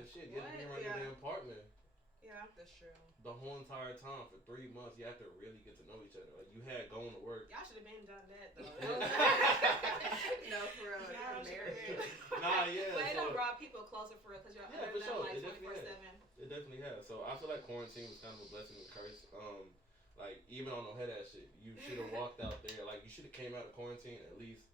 And shit, get to be around your damn partner. Yeah, that's true. The whole entire time for 3 months, you have to really get to know each other. Like you had going to work. Y'all should have been done that though. No, for real. Y'all married. Nah, yeah. But it don't brought people closer for real because you're yeah, for sure. like It definitely 24/7. It definitely has. So I feel like quarantine was kind of a blessing and a curse. Like even on no head ass shit, you should have walked out there. Like you should have came out of quarantine at least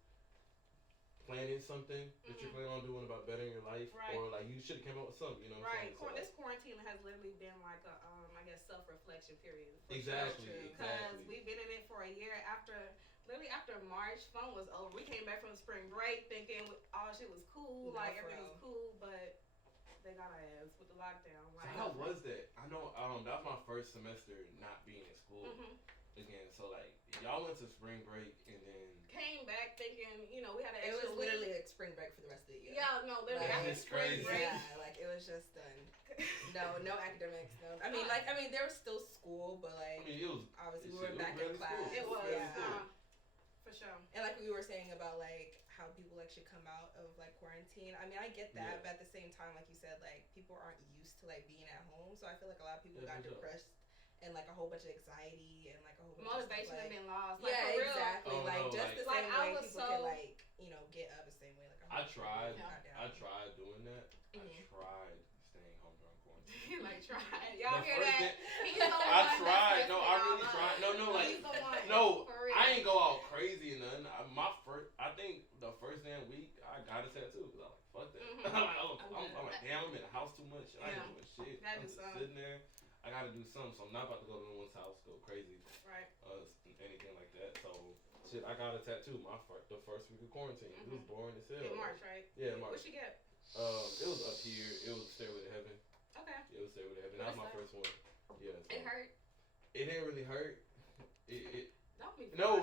planning something that you're planning on doing about bettering your life, or like you should have came up with something, you know. Right. So, this quarantine has literally been like a, I guess, self-reflection period. Exactly. Because we've been in it for a year. Literally after March, fun was over. We came back from spring break thinking all shit was cool, like everything was cool, but they got our ass with the lockdown. Like, so how was that? I know that was my first semester not being in school. Again, so like y'all went to spring break and then came back thinking, we had an extra. It was literally like spring break for the rest of the year. Yeah, no, literally after spring break. Yeah, like it was just done. No academics. No, I mean, there was still school, but like it was obviously we were back in class. It was, for sure. And like we were saying about like how people like should come out of like quarantine. I mean, I get that, but at the same time, like you said, like people aren't used to like being at home, so I feel like a lot of people got depressed. And like a whole bunch of anxiety and like a whole bunch motivation of had been lost. Like, yeah, exactly. Oh, like no, just the same way people can like get up the same way. Like I tried doing that. I tried staying home during quarantine. Like tried. Y'all hear that? I tried. No, I really tried. No, I ain't go out crazy and nothing. I think the first damn week I got a tattoo because I'm like, fuck that. I'm like, damn, I'm in the house too much. I ain't doing shit. I'm just sitting there. I gotta do something, so I'm not about to go to no one's house, go crazy, anything like that. So, shit, I got a tattoo. The first week of quarantine, it was boring as hell. In March, right? Yeah, March. What'd you get? It was up here. It was Stairway to Heaven. Okay. Yeah, it was Stairway to Heaven. That was my first one. Yeah. So. It hurt. It didn't really hurt. Don't be No.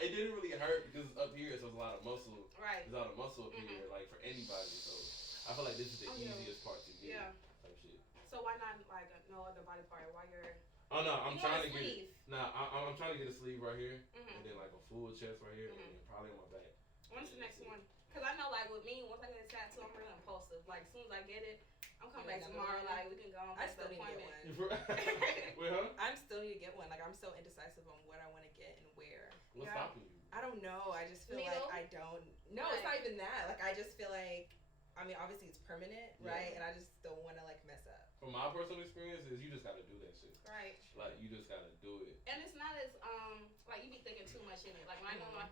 It didn't really hurt because up here, so there's a lot of muscle. Right. There's a lot of muscle up here, like for anybody. So I feel like this is the easiest part to get. Yeah. Type shit. So why not like no other body part? Why you're? Oh no, I'm trying to get. I'm trying to get a sleeve right here, and then like a full chest right here, and then probably on my back. When's the next one? Cause I know like with me, once I get a tattoo, I'm really impulsive. Like as soon as I get it, I'm coming back tomorrow. Like we can go on. I still need to get one. Wait, huh? I still need to get one. Like I'm so indecisive on what I want to get and where. What's stopping you? I don't know. I just feel like I don't. No, it's not even that. Like I just feel like. I mean, obviously it's permanent, right? And I just don't want to like mess up. From my personal experience, is you just gotta do that shit. Right. Like you just gotta do it. And it's not as like you be thinking too much in it. Like when I got my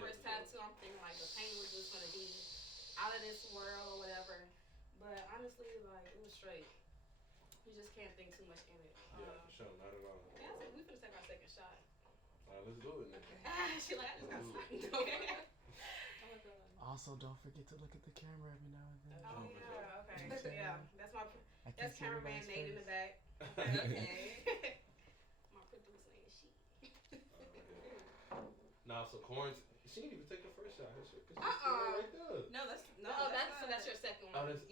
first tattoo, I'm thinking like the pain was just gonna be out of this world or whatever. But honestly, like it was straight. You just can't think too much in it. Yeah, for sure, not at all. Yeah, I think we finna take our second shot. Let's do it then. She like, I just got something. Oh my god. Also, don't forget to look at the camera every now and then. Oh yeah, okay. Yeah, that's cameraman Nate in the back. Okay. My producer ain't she. Nah, so quarantine. She didn't even take the first shot. Right there. No, that's that's your second one. Oh, this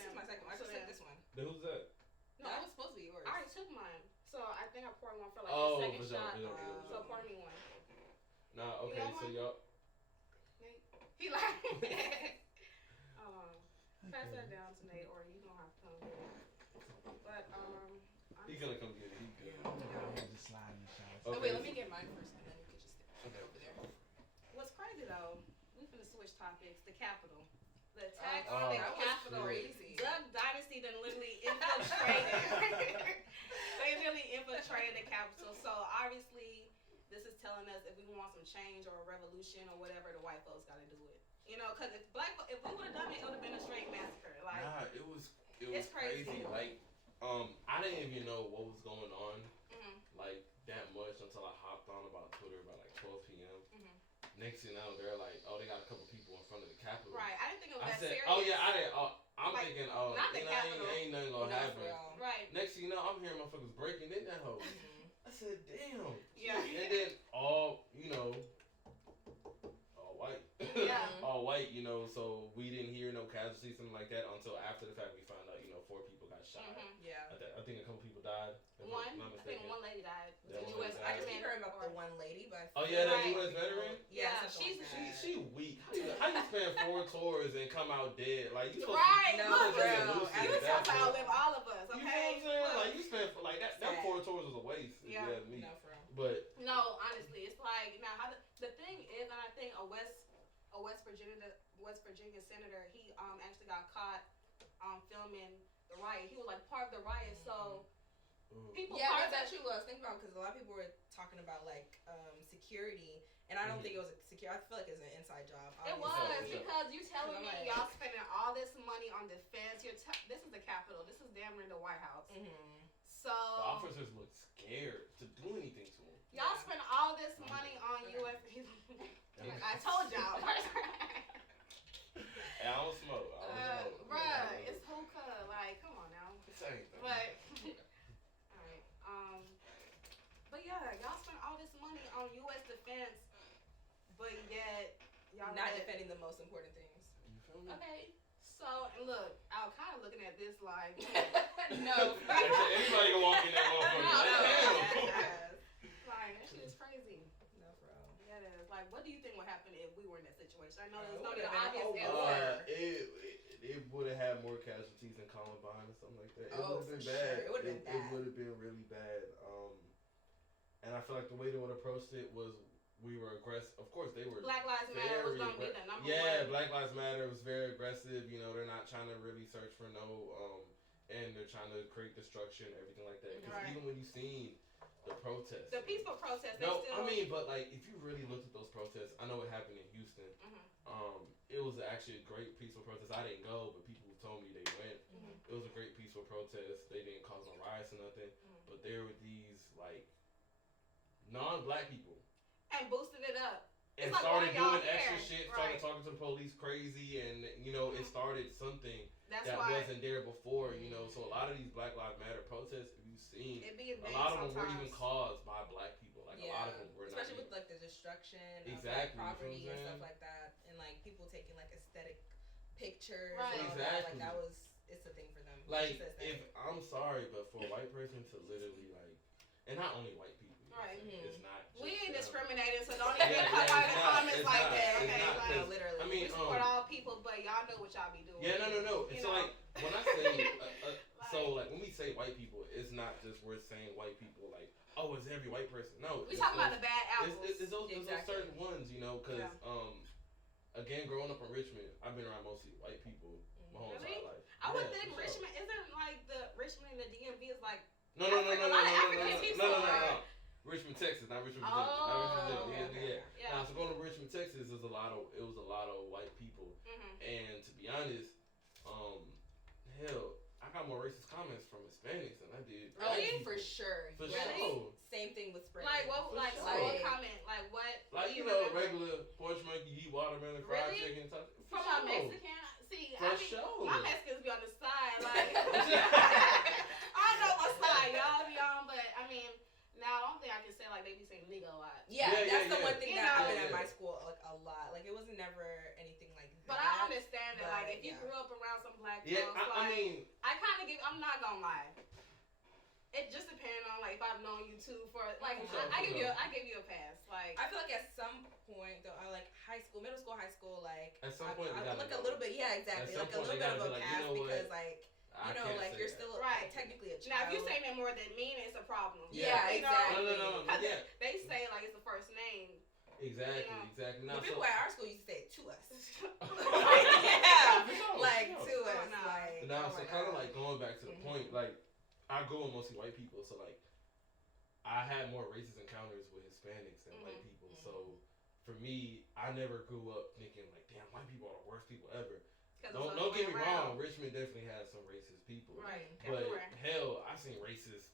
is my second one. I just took this one. Then who's that? No, that was supposed to be yours. I already took mine, so I think I poured one for like the second shot. So pour me one. Nah, okay, so y'all. He like. Pass that down to Nate, or you gonna have to come get it. But he's gonna come get it. He good. Yeah, just slide in the shower. Okay. Oh, wait, let me get mine first, and then you can just get it over there. What's crazy though? We finna switch topics. The Capitol. The attack on the Capitol. Crazy. Duck Dynasty done literally infiltrated. They really infiltrated the Capitol. So obviously, this is telling us if we want some change or a revolution or whatever, the white folks got to do it. You know, because if we would have done it, it would have been a straight massacre. Like, nah, it was crazy. Like, I didn't even know what was going on, like that much until I hopped on about Twitter about like 12 p.m. Next thing you know, they're like, oh, they got a couple people in front of the Capitol. Right. I didn't think it was that serious. Oh yeah, I didn't. I'm like, thinking, ain't nothing gonna happen. Right. Next thing you know, I'm hearing motherfuckers breaking in that hole. I said, damn. Yeah. And then all white. Yeah. All white, so we didn't hear no casualties, something like that, until after the fact we found out, 4 people got shot. Yeah. I think a couple people died. I think one lady died. I just heard about the one lady, but that U.S. veteran? Yeah, she weak. How how you spend 4 tours and come out dead? Like you supposed right, to, look, bro. you supposed to outlive all of us, okay? You know what I'm saying? Like you spent like that 4 tours was a waste. Yeah. Yeah, me. No, for real. But no, honestly, it's like now how the thing is, and I think a West Virginia senator, he actually got caught filming the riot. He was like part of the riot, so. People that's actually what I was thinking about, because a lot of people were talking about like security, and I don't think it was a security. I feel like it was an inside job. It was because you telling me y'all spending all this money on defense. This is the Capitol. This is damn near the White House. So the officers look scared to do anything to them. Y'all spend all this money on U.S. I told y'all. I don't smoke. Bruh, it's hookah. Like, come on now. Same thing. But. But yeah, y'all spend all this money on U.S. defense, but yet y'all not defending the most important things. You feel me? Okay, so and look, I was kind of looking at this like, no. Anybody can walk in that motherfucker. Like that shit is crazy. No, bro. Yeah, it is. Like, what do you think would happen if we were in that situation? I know there's no obvious answer. It would have had more casualties than Columbine or something like that. It would have been sure. bad. It would have been bad. It would have been really bad. And I feel like the way they would have approached it was we were aggressive. Of course, they were. Black Lives Matter was going to be the number one. Yeah, Black Lives Matter was very aggressive. You know, they're not trying to really search for and they're trying to create destruction, everything like that. Because even when you seen the protests, the peaceful protests, but like if you really looked at those protests, I know what happened in Houston. It was actually a great peaceful protest. I didn't go, but people told me they went. It was a great peaceful protest. They didn't cause no riots or nothing. But there were these like non-black people and boosted it up and like, started doing extra here? shit, started talking to the police crazy, and it started something that wasn't there before. So a lot of these Black Lives Matter protests, if you've seen, a lot of them were even caused by black people. Like a lot of them were, especially with like the destruction of like, property and stuff like that, and like people taking like aesthetic pictures. And all that. Like that was, it's a thing for them. Like if I'm sorry, but for a white person to literally like, and not only white people. Right. It's not. We ain't discriminating, so don't even come out in the comments like that. Okay, like literally. I mean, we support all people, but y'all know what y'all be doing. Yeah, no. It's like when I say, so like when we say white people, it's not just we're saying white people like, oh, it's every white person. No, we talking about the bad apples. It's those certain ones, because again, growing up in Richmond, I've been around mostly white people my whole entire life. I would think Richmond isn't like the Richmond and the DMV is like. No. Richmond, Texas, not Richmond, Virginia. Yeah. Now, so going to Richmond, Texas, it was a lot of white people, and to be honest, hell, I got more racist comments from Hispanics than I did. Really? For sure. For sure. Same thing with spring. Like what? What comment? Like what? Like regular porch monkey, eat watermelon, fried chicken, stuff. From a Mexican. See, my Mexicans be on the side. Like I don't know what side y'all be on, but I mean. Now, I don't think I can say, like, they be saying nigga a lot. That's the one thing that happened at my school, like, a lot. Like, it wasn't never anything like that. But I understand that, like, if you grew up around some black girls, I kind of I'm not gonna lie. It just depends on, like, if I've known you, too, for, like, I give you a pass. Like, I feel like at some point, though, like, middle school, high school, like, at some point, I like a little bit, exactly. Like, a little bit of a pass because, like, like you're still technically a child. Now, if you're saying that more than mean, it's a problem. Exactly. No. They say like it's the first name. Exactly. Now, people at our school used to say it to us. Like to us. Like now, so kind of like going back to the point, like I grew with mostly white people, so like I had more racist encounters with Hispanics than white people. So for me, I never grew up thinking like, damn, white people are the worst people ever. Don't get me wrong. Richmond definitely has some racist people, right? But hell, I've seen racist.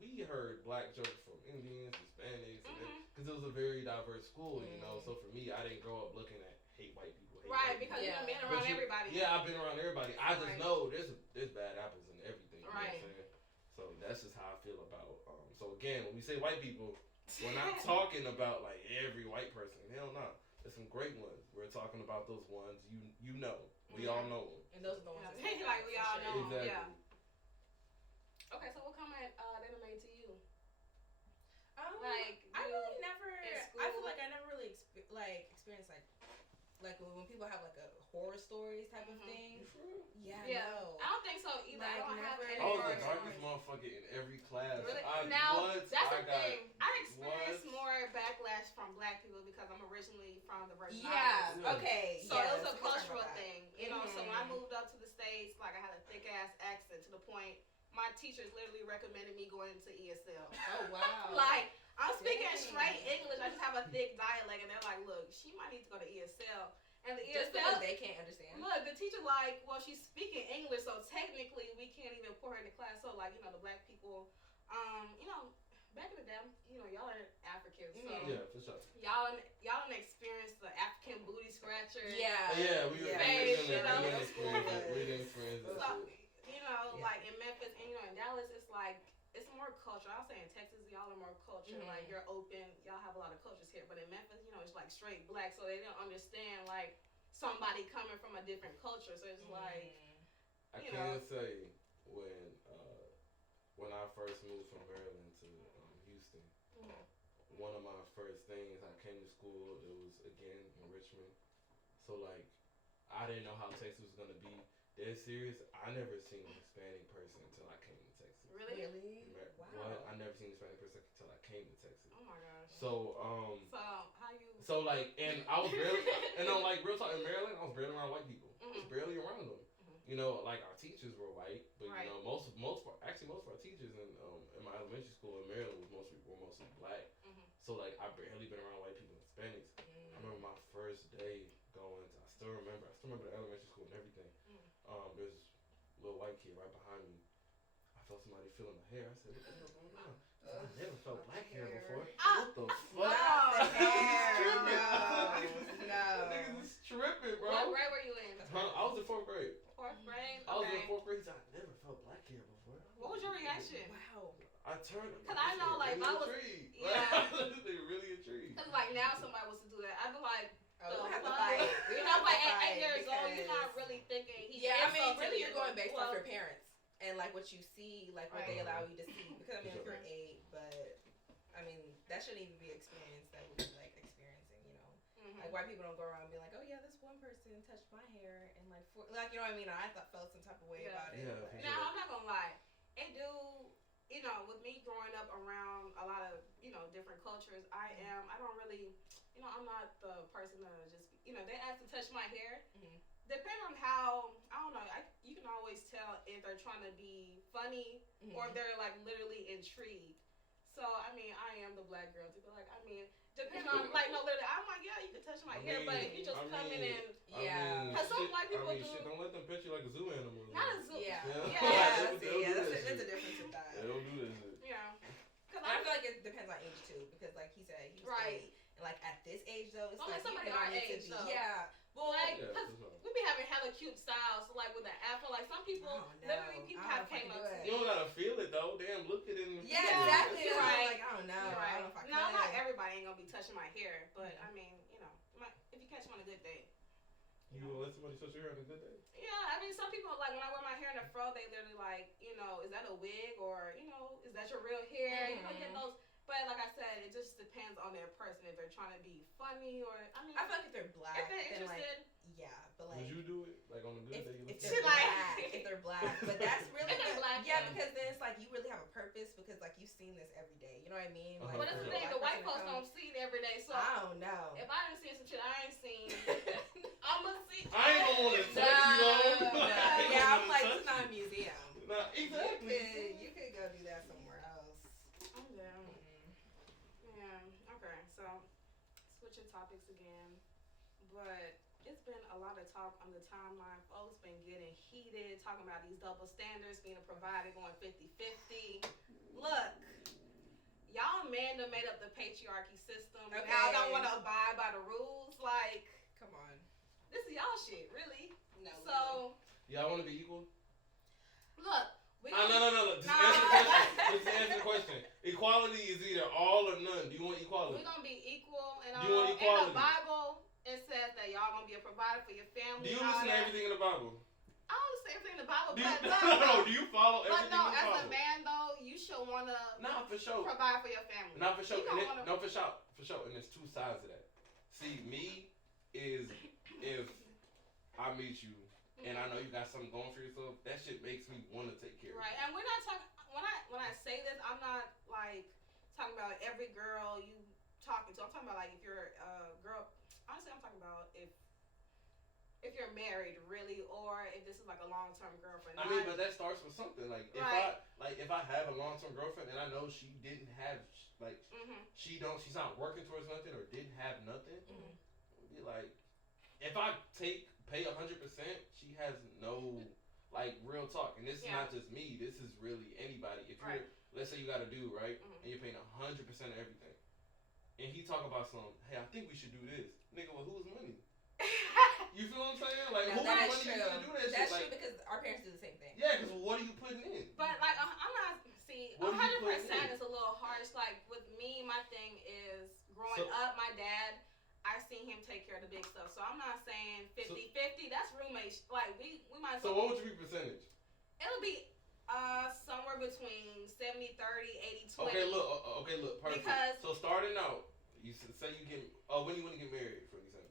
We heard black jokes from Indians, Hispanics, because it was a very diverse school, So for me, I didn't grow up looking at hate white people. Because you've been around everybody. Yeah, I've been around everybody. I just know there's bad apples in everything. Right. You know what I'm saying? So that's just how I feel about. So again, when we say white people, we're not talking about like every white person. Hell no. There's some great ones. We're talking about those ones you know. We all know them. And those are the ones like we all know them. Exactly. Yeah. Okay, so what comment they made to you? Like I really never. I feel like I never really experienced like like when people have like a horror stories type of thing. Yeah, no. I don't think so either. Like, I don't have any I was horror the darkest stories. motherfucker in every class. Really? That's the thing. I experienced more backlash from black people because I'm originally from the Virgin Islands. Yeah, okay. So it was a cultural thing, you know. So when I moved up to the States, like I had a thick ass accent to the point my teachers literally recommended me going into ESL. Oh wow! Like I'm speaking straight English, I just have a thick dialect, and they're like, "Look, she might need to go to ESL." And the just ESL, because they can't understand. Look, the teacher like, well, she's speaking English, so technically we can't even put her in the class. So like, you know, the black people, you know, back in the day, you know, y'all are Africans, so yeah, for sure. Y'all done experienced the African booty scratcher. Yeah, we didn't experience it. So, you know, like in Memphis and you know in Dallas, it's like it's more culture. I'll say in Texas, y'all are more culture. Like you're open. Y'all have a lot of cultures here. But in Memphis, you know, it's like straight black, so they don't understand like somebody coming from a different culture. So it's like I can say when I first moved from Maryland to Houston, one of my first things I came to school. It was again in Richmond. So like I didn't know how Texas was gonna be. Dead serious. I never seen a Hispanic person until I came to Texas. Really? Wow. What? I never seen a Hispanic person until I came to Texas. Oh my gosh. So So how you? So like, and I was barely, and on like real talk in Maryland, I was barely around white people. I was barely around them. You know, like our teachers were white, but you know most of our teachers in my elementary school in Maryland were mostly black. So like I barely been around white people and Hispanics. I remember my first day going. I still remember the elementary school and everything. There's a little white kid right behind me. I felt somebody feeling my hair. I said, "What the hell going on?" I never felt black hair before. What the fuck? The hair. No. Niggas is tripping, bro. What grade were you in? I was in 4th grade. 4th grade? I was in 4th grade. I never felt black hair before. What was your reaction? Wow. I turned. Because I know, like, really I was. Intrigued. Yeah. They really intrigued. Because, like, now somebody was to do that. I'd be like, we have to fight. You know, but at 8 years old, you're not really thinking. I mean, really, you're going based off your parents and like what you see, like what they allow you to see. Because I mean, if you're 8, but I mean, that shouldn't even be experience that we're like experiencing. You know, like white people don't go around and be like, oh yeah, this one person touched my hair and like you know what I mean. I felt some type of way about it. Yeah. Now I'm not gonna lie, it do. You know, with me growing up around a lot of, you know, different cultures, I don't really, you know, I'm not the person to just, you know, they ask to touch my hair. Depending on how, I don't know, you can always tell if they're trying to be funny or if they're, like, literally intrigued. So, I mean, I am the black girl to be like, I mean, depending on, like, no, literally, I'm like, yeah, you can touch my hair, but if you just come in and, because some black people do. Shit, don't let them pet you like a zoo animal. Not a zoo. Yeah. Yeah. That's a difference with that. They don't do that shit. Yeah. And I feel like it depends on age too, because like he said, he was 8, and like at this age though, it's only like somebody our age though. Yeah. Well, like, cause we be having hella cute styles, so like with the afro, like some people, literally people have came up to me. You don't gotta feel it though. Damn, look at it. Yeah, exactly. You're right. Like, I don't know. You're right. I don't know if I no, not everybody ain't gonna be touching my hair, but I mean, you know, if you catch me on a good day. You gonna let somebody touch your hair on a good day? Yeah, I mean, some people, like, when I wear my hair in a fro, they literally like, you know, is that a wig or, you know, is that your real hair? You know, get those. But like I said, it just depends on their person. If they're trying to be funny or, I mean, I feel like if they're black, if they're interested, like, yeah, but like, would you do it like on a good day? If they're black, but that's really black, yeah, because then it's like you really have a purpose because like you've seen this every day. You know what I mean? Like, but that's the thing, the white folks don't see it every day. So I don't know. If I didn't see some shit I ain't seen, I'm gonna see. I ain't gonna want to touch you though. Yeah, I'm like, it's not a museum. Nah, exactly. You could go do that somewhere else. I'm down. Yeah. Okay. So switching topics again, but it's been a lot of talk on the timeline. Folks been getting heated, talking about these double standards, being a provider, going 50-50. Look, y'all men done made up the patriarchy system. Okay. Now don't want to abide by the rules. Like, come on. This is y'all shit, really? No. So. Y'all want to be equal? Look. No. Just answer the question. Equality is either all or none. Do you want equality? We're going to be equal. And do you want equality? In the Bible, it says that y'all going to be a provider for your family. Do you listen to everything in the Bible? I don't listen to everything in the Bible, do you follow but everything in the Bible? As a man, though, you should want to for sure. provide for your family. Not for sure. For sure. And there's two sides to that. See, me is with you, and I know you got something going for yourself, that shit makes me want to take care of you. Right, and we're not talking, when I say this, I'm not, like, talking about every girl you talking to. I'm talking about, like, if you're a girl, honestly, I'm talking about if you're married, really, or if this is, like, a long-term girlfriend. I mean, but that starts with something. Like, if I have a long-term girlfriend and I know she didn't have, like, she's not working towards nothing or didn't have nothing, be like, if I pay 100%, she has no, like, real talk. And this is not just me. This is really anybody. If you're, let's say you got a dude, right, and you're paying 100% of everything, and he talk about some, hey, I think we should do this. Nigga, well, whose money? You feel what I'm saying? Like, who's money you gonna do that shit? That's true because our parents do the same thing. Yeah, because what are you putting in? But, like, I'm not, see, 100% is a little harsh. Like, with me, my thing is, growing up, my dad, I seen him take care of the big stuff. So I'm not saying 50-50. That's roommates. Like, we might. So what would you be percentage? It'll be somewhere between 70-30, 80-20. Okay, look, perfect. Because so starting out, you say you get when you want to get married, for example.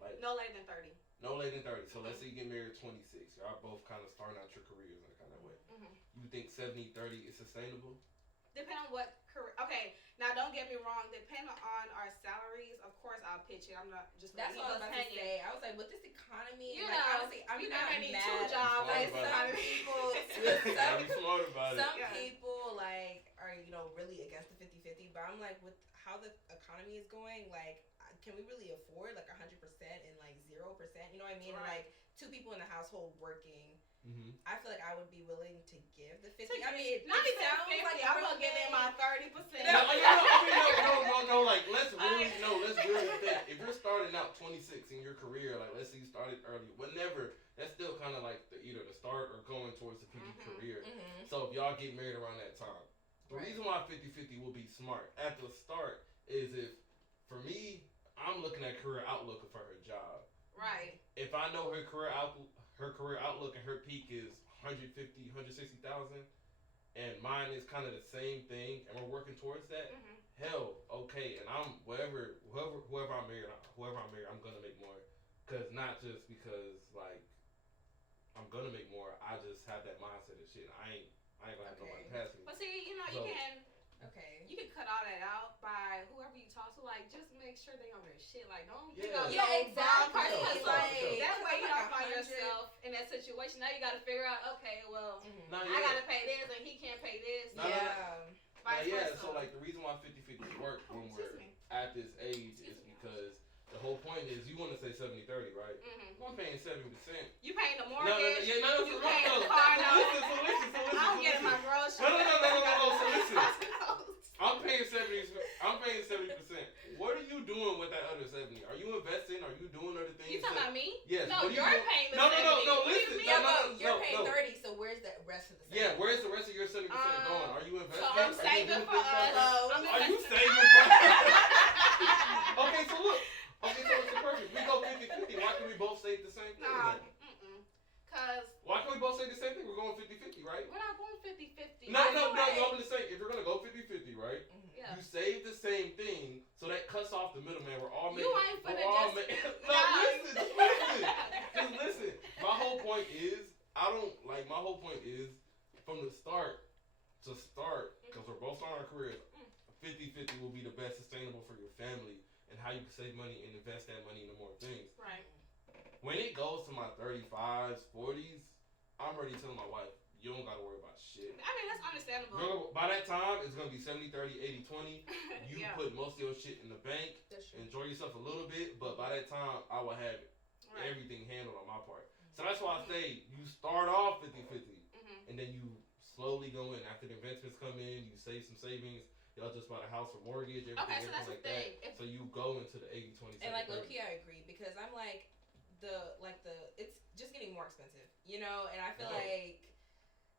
Like, no later than 30. No later than 30. So let's say you get married at 26. Y'all both kind of starting out your careers in a kind of way. You think 70-30 is sustainable? Depending on what career. Okay, now don't get me wrong. Depending on our salaries, of course I'll pitch it. I'm not just. That's what I was about to say. I was like, with this economy, you like, know, honestly, I'm you not need mad. 2 jobs. Like, some people, people like are really against the 50-50. But I'm like, with how the economy is going, like, can we really afford like 100% and like 0%? You know what I mean? Right. And, like, 2 people in the household working. I feel like I would be willing to give the 50. I mean, not it even sounds 50. like I'm gonna give in my 30%. No. Like, let's really think. If you're starting out 26 in your career, like, let's say you started early, whenever, that's still kind of like either the start or going towards the peak of your career. So if y'all get married around that time, the reason why 50-50 will be smart at the start is if, for me, I'm looking at career outlook for her job. Right. If I know her career outlook and her peak is 150, 160,000, and mine is kind of the same thing, and we're working towards that, hell, okay, and I'm whoever I'm married, I'm gonna make more, not just because like I'm gonna make more. I just have that mindset of shit. I ain't gonna have nobody pass me. But see, you can cut all that out by whoever you talk to. Like, just make sure they on their shit. Like, don't pick up exactly. Like, that way you don't find yourself in that situation. Now you got to figure out, okay, well, I got to pay this and he can't pay this. So like the reason why 50-50 work when we're at this age is because the whole point is you want to say 70-30, right? I'm paying 70%. You paying the mortgage. No. You paying the car note. Listen. I'm getting my groceries. No. So listen. I'm paying 70%. What are you doing with that other 70? Are you investing? Are you doing other things? You talking about me? Yes. No, you're paying the 70. No, listen. You're paying 30, so where's the rest of the 70? Yeah, where's the rest of your 70% going? Are you investing? So I'm saving for us. Are you saving for us? Okay, so look. Okay, so it's perfect. We go 50-50. Why can we both say the same thing? Why can we both say the same thing? We're going 50-50, right? We're not going 50-50. No, I'm gonna say, if you're gonna go 50-50, right? Yeah. You save the same thing, so that cuts off the middleman. We're all making. You ain't finna just. Listen. My whole point is, from the start, because we're both starting our careers, 50-50 will be the best sustainable for your family and how you can save money and invest that money into more things. Right. When it goes to my 35s, 40s, I'm already telling my wife, you don't gotta worry about shit. I mean, that's understandable. By that time, it's gonna be 70-30, 80-20. You put most of your shit in the bank. Enjoy yourself a little bit, but by that time, I will have everything handled on my part. So that's why I say you start off 50-50, and then you slowly go in. After the investments come in, you save some savings. Y'all just bought a house for mortgage, everything that's like the thing. that. So you go into the 80-20. And like low-key, I agree, because I'm like it's just getting more expensive, and I feel like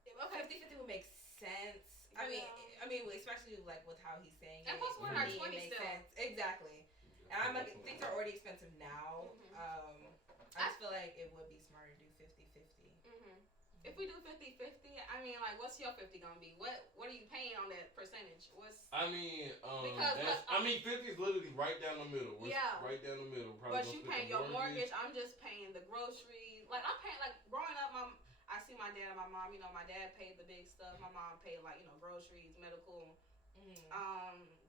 50-50 would make sense. I mean, especially like with how he's saying it. And plus, we're in our 20s still. Sense. Exactly. And I'm like, things are already expensive now. I just feel like it would be smarter to do 50-50. If we do 50-50, I mean, like, what's your 50 gonna be? What are you paying on that percentage? 50 is literally right down the middle. Right down the middle. Probably but you paying your mortgage. I'm just paying the groceries. like I'm paying like growing up. I see my dad and my mom. You know, my dad paid the big stuff. My mom paid like groceries, medical,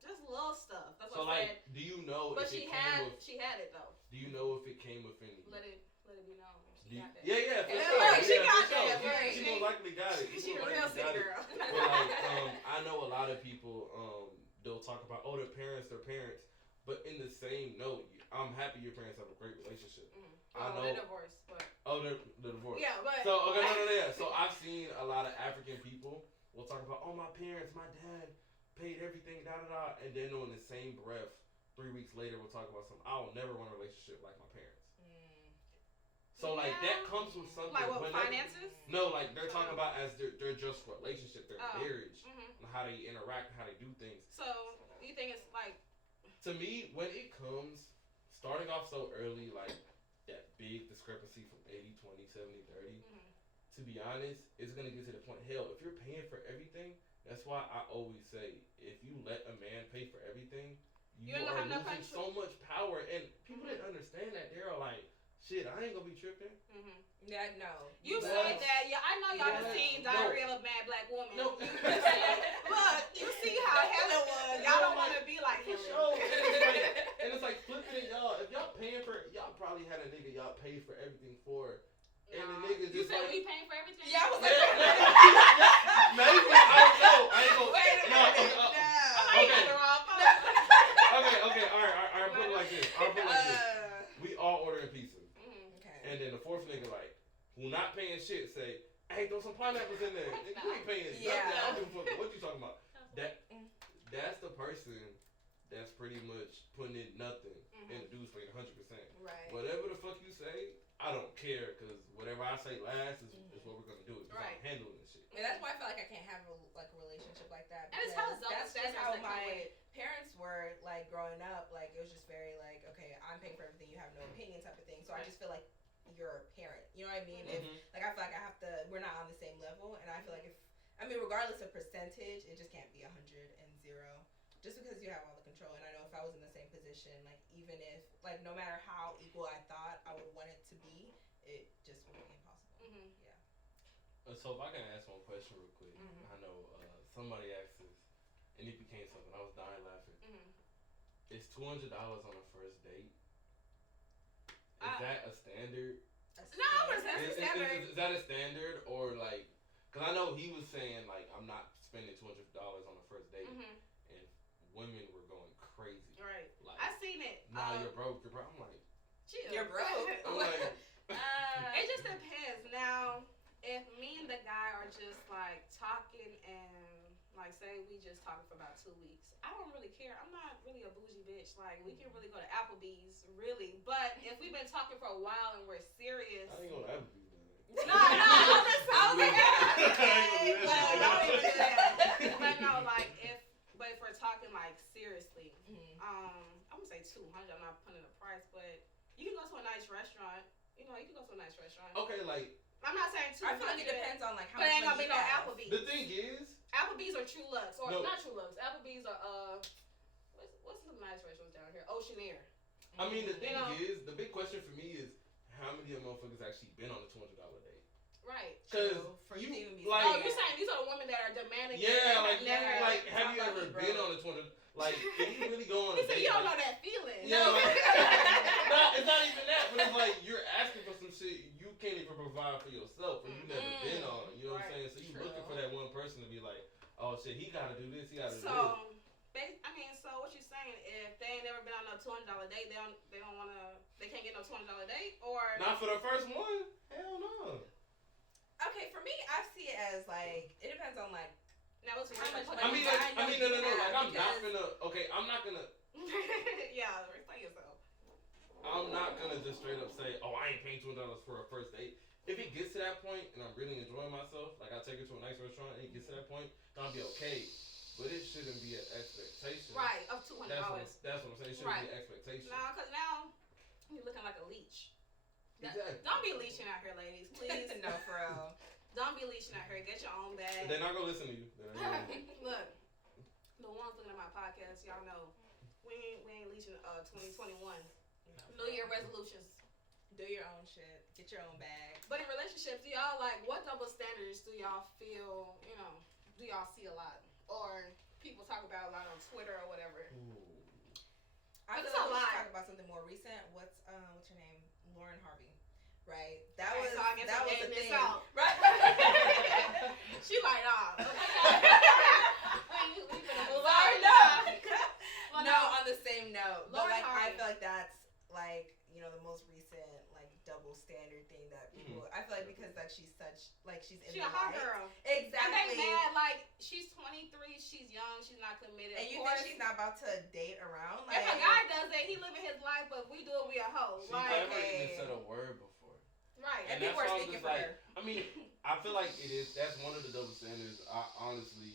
just little stuff. That's so what I like, said. do you know? But if she it came with, had it though. Do you know if it came with any? Let it be known. She got that. Yeah, for Yeah, sure. right, she got for that, sure. right. She most likely got it. She a real city girl. But like, I know a lot of people, they'll talk about, their parents. But in the same note, I'm happy your parents have a great relationship. I know. They're divorced, but. Oh, they're divorced. Yeah, but. So, okay, no, yeah. So I've seen a lot of African people will talk about, my parents, my dad paid everything, and then in the same breath, 3 weeks later, we'll talk about something. I will never want a relationship like my parents. So like that comes with something. Like what, finances? No, like they're talking about as their just relationship, their marriage, and how they interact, and how they do things. So you think it's like? To me, when it comes, starting off so early, like that big discrepancy from 80-20, 70-30, to be honest, it's gonna get to the point. Hell, if you're paying for everything, that's why I always say, if you let a man pay for everything, you are losing so much power. And people didn't understand that. They're like, shit, I ain't gonna be tripping. Yeah, no. You've said that. Yeah, I know y'all have seen Diary of a Mad Black Woman. No. Look, you see how Helen was. Y'all don't want to be like Helen. Sure. And it's like flipping it, y'all. If y'all paying for it, y'all probably had a nigga y'all paid for everything for. And the nigga just you said like, we paying for everything? Yeah, I was like, maybe, I don't know. I ain't gonna. Wait a minute. No. Okay. Okay, all right, I'll put it like this. We all ordering pizza. Okay. And then the fourth nigga, like, who not paying shit, say, hey, throw some pineapples in there. Nigga, you ain't paying nothing. I don't give a fuck. What you talking about? That's the person that's pretty much putting in nothing and the dude's paying 100%. Right. Whatever the fuck you say, I don't care, because whatever I say last is what we're going to do. Because I'm handling this shit. And that's why I feel like I can't have a relationship like that. And it's how that's just how my parents were, like, growing up. Like, it was just very, like, okay, I'm paying for everything, you have no opinion type of thing. So I just feel like you're a parent. You know what I mean? If, like, I feel like we're not on the same level. And I feel like regardless of percentage, it just can't be 100 and 0. Just because you have all the control. And I know if I was in the same position, like, even if, like, no matter how equal I thought I would want it to be, it just would be impossible. Yeah. So if I can ask one question real quick. I know somebody asked this, and it became something. I was dying laughing. Is $200 on a first date? Is that a standard? No, I wouldn't say that's a standard. Is that a standard, or like, because I know he was saying, like, I'm not spending $200 on a first date, and women were going crazy. Right. Like, I seen it. Nah, you're broke. I'm like, chill. You're broke. I'm like, it just depends. Now, if me and the guy are just like talking and like say we just talking for about 2 weeks, I don't really care. I'm not really a bougie bitch. Like, we can really go to Applebee's, really. But if we've been talking for a while and we're serious, I ain't going to Applebee's. No, I was like, but no, like if we're talking like seriously, I'm gonna say 200. I'm not putting a price, but you can go to a nice restaurant. You can go to a nice restaurant. Okay, like, I'm not saying 200. I feel like it depends on like how much. But it ain't gonna be no have. Applebee's. The thing is, Applebee's or True Lux, or no. not True Lux. Applebee's or what's some nice restaurants down here? Oceanair. I mean, the thing is, the big question for me is, how many of motherfuckers actually been on a $200 date? Right. Because you even be like, you're saying these are the women that are demanding. Yeah, like have you ever been on a 200? Like, if you really go on a date, you don't know that feeling. Yeah, like, it's not even that, but it's like you're asking for some shit you can't even provide for yourself, or you never been on. You know what I'm saying? So you looking for that one person to be like, oh shit, he gotta do this, he gotta do this. So what you saying? If they ain't never been on no $200 date, they can't get no $200 date, or not for the first one? Hell no. Okay, for me, I see it as like it depends on like. Now it's how much. I mean, no. Like, I'm not gonna. Yeah, explain yourself. I'm not gonna just straight up say, oh, I ain't paying $200 for a first date. If it gets to that point and I'm really enjoying myself, like I take her to a nice restaurant and it gets to that point, then I'll be okay. But it shouldn't be an expectation. Right, of $200. That's what I'm saying. It shouldn't be an expectation. No, because now you're looking like a leech. Exactly. Don't be leeching out here, ladies. Please. No, for real. Don't be leeching out here. Get your own bag. They're not gonna listen to you. Look, the ones looking at my podcast, y'all know we ain't leeching 2021. New Year resolutions. Do your own shit. Get Get your own bag. But in relationships, do y'all like what double standards do y'all feel? Do y'all see a lot or people talk about a lot on Twitter or whatever? I feel like we should talk about something more recent. What's her name? Lauren Harvey. Right. That was the thing. Right. She like, we finna move on. Well, no, on the same note. Lauren But like Harvey. I feel like that's like, the most recent like double standard thing that people I feel like because like she's in she the a hot light. girl. Exactly. And they mad like she's 23, she's young, she's not committed. And you think she's not about to date around? Like, if a guy does that, he living his life, but if we do it, we a hoe. She never even said a word before. Right. And people are speaking for her. I mean, I feel like that's one of the double standards. I honestly,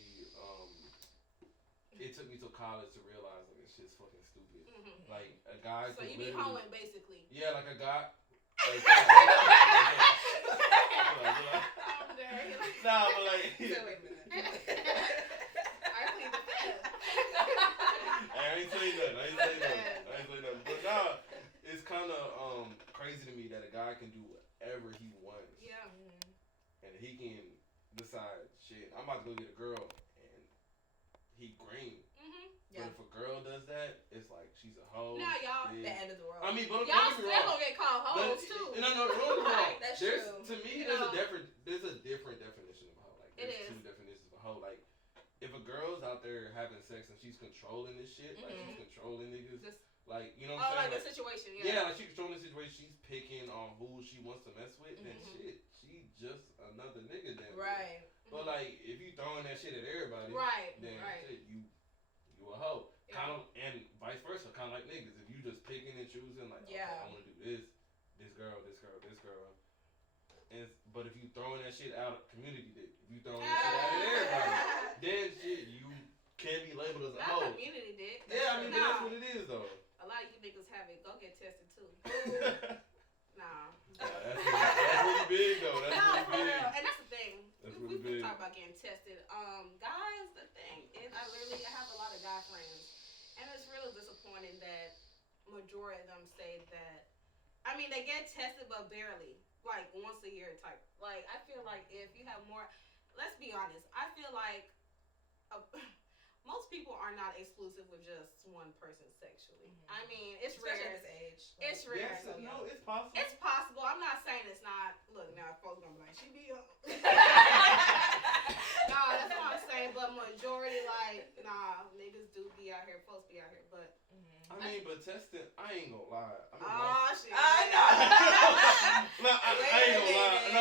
it took me till college to realize like this shit's fucking stupid. Mm-hmm. Like a guy. So you be hoeing basically. Yeah, like a guy. Nah, but like. So wait a minute. I plead the fifth. I ain't say nothing. But nah, it's kind of crazy to me that a guy can do whatever he wants. Yeah. And he can decide, shit, I'm about to go get a girl, and he green. Yeah. But if a girl does that, it's like she's a hoe. Now y'all, the end of the world. I mean, but y'all still gonna get called hoes too. No, don't get wrong. That's true. To me, there's a different definition of hoe. Like there's two definitions of hoe. Like if a girl's out there having sex and she's controlling this shit, like she's controlling niggas, like you know what I'm saying? Like the situation, yeah, like she's controlling the situation. She's picking on who she wants to mess with. Then shit, she just another nigga. Then right. But like if you throwing that shit at everybody, then shit, you a hoe. Yeah. Kind of, and vice versa, kind of like niggas. If you just picking and choosing, like, okay, I want to do this girl. But if you throwing that shit out of community dick, if you throwing that shit out at everybody, then shit, you can't be labeled as a hoe. Not community dick. Yeah, I mean, but that's what it is, though. A lot of you niggas have it. Go get tested, too. Nah. That's really big, though. That's really for big. real. And that's the thing. Really we talk about getting tested. Guys, the thing is, I have a lot of guy friends. And it's really disappointing that majority of them say that. I mean, they get tested, but barely, like once a year type. Like I feel like if you have more, let's be honest. I feel like most people are not exclusive with just one person sexually. I mean, it's especially rare. at this age. It's rare. Yes, no, it's possible. It's possible. I'm not saying it's not. Look, now folks gonna be like, she be. Nah, that's what I'm saying. But majority, like, nah, niggas do be out here. Folks be out here, but. I mean, but testing, I ain't gonna lie. Shit. I know. No, I ain't gonna lie.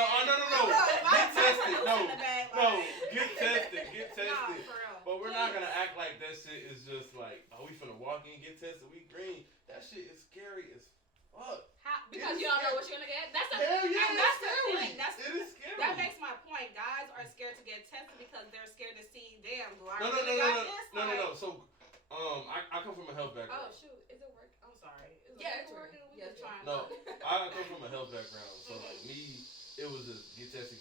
No. Get tested. Get tested. Nah, for real. But we're not gonna act like that shit is just like, oh, we finna walk in, get tested, we green. That shit is scary as fuck. Because you don't know what you're gonna get? That's the Hell yeah, and that's scary. It is scary. That makes my point. Guys are scared to get tested because they're scared to see, damn, do I No. got this? So, I come from a health background. Oh, shoot. Is it working? I'm sorry. It's working. working. We just trying No, I come from a health background. So, like, me, it was just get tested.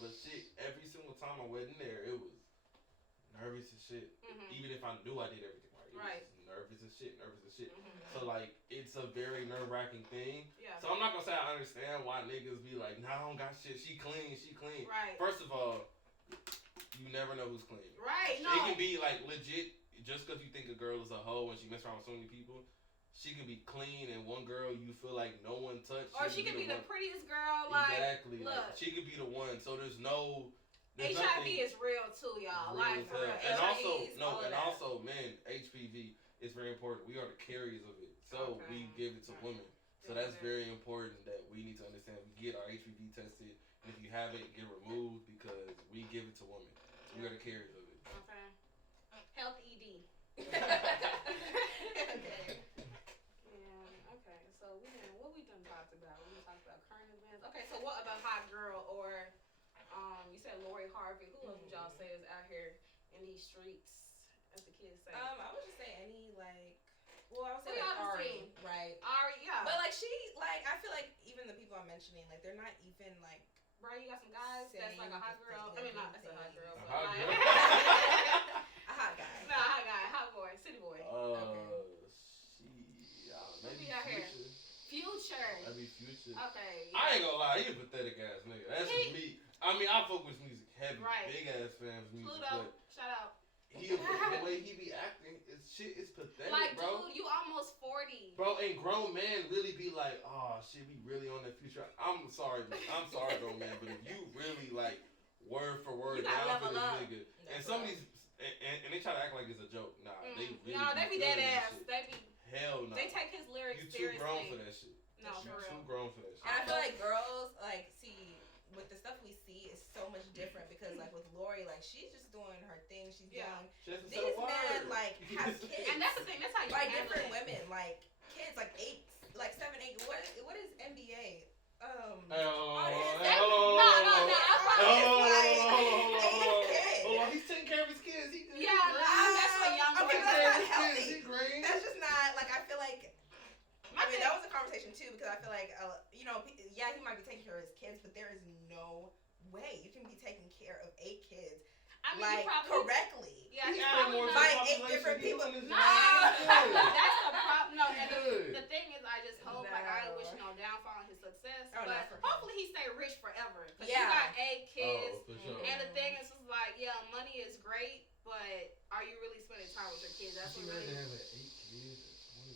But shit, every single time I went in there, it was nervous as shit. Even if I knew I did everything right. It was nervous as shit. So, like, it's a very nerve-wracking thing. Yeah. So, I'm not gonna say I understand why niggas be like, nah, I don't got shit. She clean. Right. First of all, you never know who's clean. Right, no. It can be, like, legit, just because you think a girl is a hoe and she mess around with so many people, she can be clean and one girl you feel like no one touched. Or she can be the prettiest girl, exactly. Look. Like, she could be the one. So there's no... HIV is real too, y'all. Like, for real. And also, man, HPV is very important. We are the carriers of it. So we give it to women. So that's very important that we need to understand. We get our HPV tested, and if you have it, get it removed because we give it to women. We are the carriers of it. Okay. Health ED. Okay. Yeah, okay. So what we done talked about? We talked about current events. Okay, so what about Hot Girl or you said Lori Harvey. Who else would y'all say is out here in these streets, as the kids say? I would just say any I would say like Ari, right? Ari, yeah. But like she, like I feel like even the people I'm mentioning, like they're not even like. Right, you got some guys that's like a hot girl. I mean, not that's a hot girl, but hot like girl. A hot guy. No, a hot guy, hot boy, city boy. Maybe out here? Future. That'd be Future. Okay. Yeah. I ain't gonna lie, he a pathetic ass nigga. That's just me. I mean, I fuck with music heavy, big ass fans music. Pluto, shout out. The way he be acting, it's pathetic, like, bro. Dude, you almost 40. Bro, and grown man really be like, oh shit, we really on that Future. I'm sorry, grown man, but if you really like word for word down for this nigga, and some of these, and they try to act like it's a joke. Nah, they really. No, they be dead ass. They be. Hell no. They take his lyrics You seriously. too grown for that shit. No, for real. Too grown for that shit. And I feel like girls with the stuff we see is so much different because like with Lori, like she's just doing her thing. She's young. These men like have kids. And that's the thing. That's how you like different women, like kids, like 7, 8. What is NBA? Hold on. He's taking care of his kids. That's what young boys do. That's not healthy. Green. That's just not like. I feel like. I mean, that was a conversation too because I feel like he might be taking care of his kids, but there is no way you can be taking care of 8 kids. I mean, like correctly. Yeah, he's probably by 8 different people. No, that's the problem. No, and the thing is, I just hope, I don't wish no downfall in his success, but hopefully he stay rich forever. Cause he got 8 kids, and the thing is, just like, money is great, but are you really spending time with your kids? That's what really.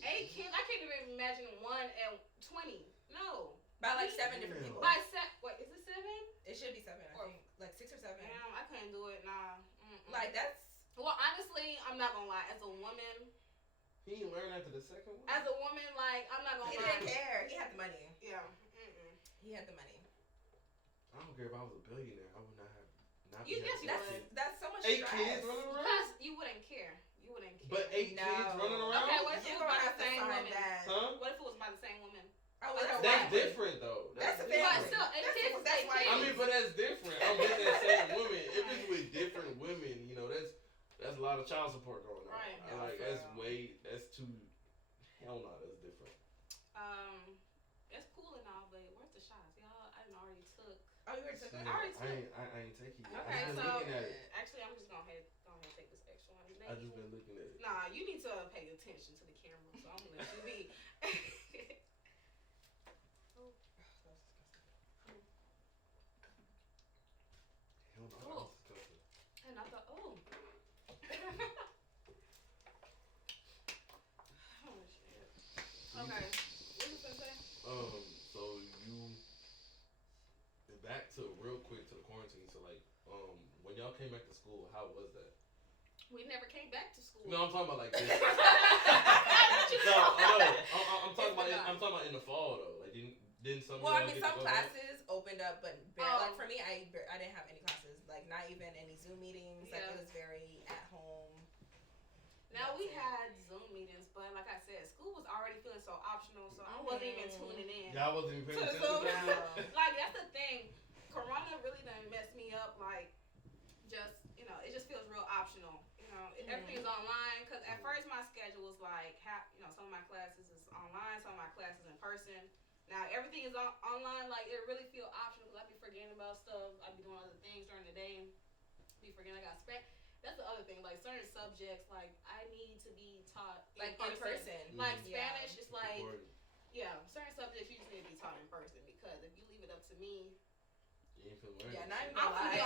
8 kids? I can't even imagine 1 and 20. No. By like 7 different people. Wait, is it 7? It should be 7, I think. Like 6 or 7. Damn, I couldn't do it. Nah. Like that's. Well, honestly, I'm not gonna lie. As a woman. He didn't learn after the second one. As a woman, like I'm not gonna lie. He didn't care. He had the money. Yeah. He had the money. I don't care if I was a billionaire. I would not have. That's so much 8 stress. kids running around. Because you wouldn't care. But 8 kids running around. Okay, what if it was by the same woman? Huh? What if it was by the same woman? That's different though. That's a family. But still, that's why. I mean, but that's different. I'm with that same woman. If it's with different women, that's a lot of child support going on. Right. That's too. Hell no, that's different. It's cool and all, but where's the shots, y'all? I already took. Oh, you already took it? I ain't taking it. Okay, so looking at it. Actually, I'm just gonna take this extra one. I just been looking at it. Nah, you need to pay attention to the camera, so I'm gonna let you be. And I thought, oh shit. Okay, what was I say? So you back to real quick to the quarantine. So like, when y'all came back to school, how was that? We never came back to school. No, I'm talking about like this. No, I'm talking about in the fall though. Like didn't some. Well, I mean, some classes opened up, but like for me, I didn't have any classes. Like not even any Zoom meetings. Like it was very at home. Now we had Zoom meetings, but like I said, school was already feeling so optional, so I wasn't even tuning in. Y'all wasn't even paying attention. Like that's the thing. Corona really done messed me up. Like just it just feels real optional. Everything's online. Cause at first my schedule was like some of my classes is online, some of my classes in person. Now everything is online. Like it really feel optional. Cause I be forgetting about stuff. I be doing other things during the day. Be forgetting I got spec. That's the other thing. Like certain subjects, like I need to be taught like in person. Like Spanish, it's like certain subjects you just need to be taught in person because if you leave it up to me. Yeah, not even I'm gonna be